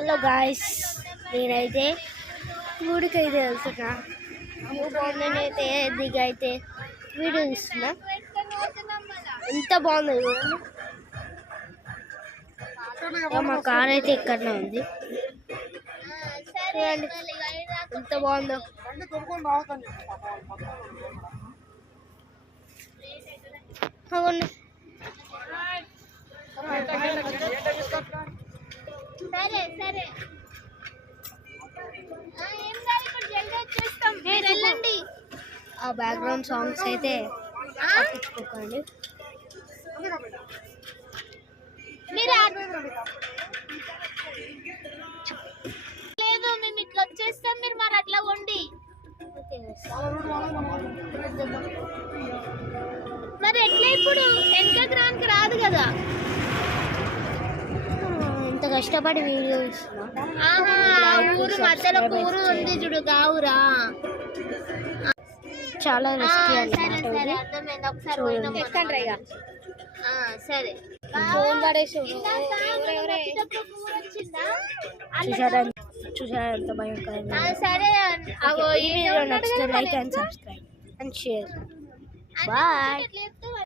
Hello guys, నేనైతే ఊరికైతే వెళ్తున్నా. View బాగుందని అయితే దిగైతే వీడియో తీస్తున్నా. ఎంత బాగుంది చూడండి. మా కార్ అయితే ఇక్కడనే ఉంది. చూడండి ఎంత బాగుందో. సరే సరే వెళ్ళండి. ఆ బ్యాక్గ్రౌండ్ సాంగ్స్ అయితే పట్టించుకోకండి. మీరు లేదు, మేము ఇట్లా వచ్చేస్తాం, మీరు మరి అట్లా వండి. మరి ఎట్లా ఇప్పుడు వెనకకి రానికి రాదు కదా. ఇంత కష్టపడి వీడియో ఇస్తున్నా. ఊరు మధ్యలో ఊరు ఉంది చూడు, గావురా. చాలా రిస్కీ సరే అన్నమాట. సరే అర్థమైంది. ఒకసారి పోయినాం సరే. చూసారా ఎంత భయంకరంగా. సరే ఈ వీడియో నచ్చితే like and subscribe and share. Bye.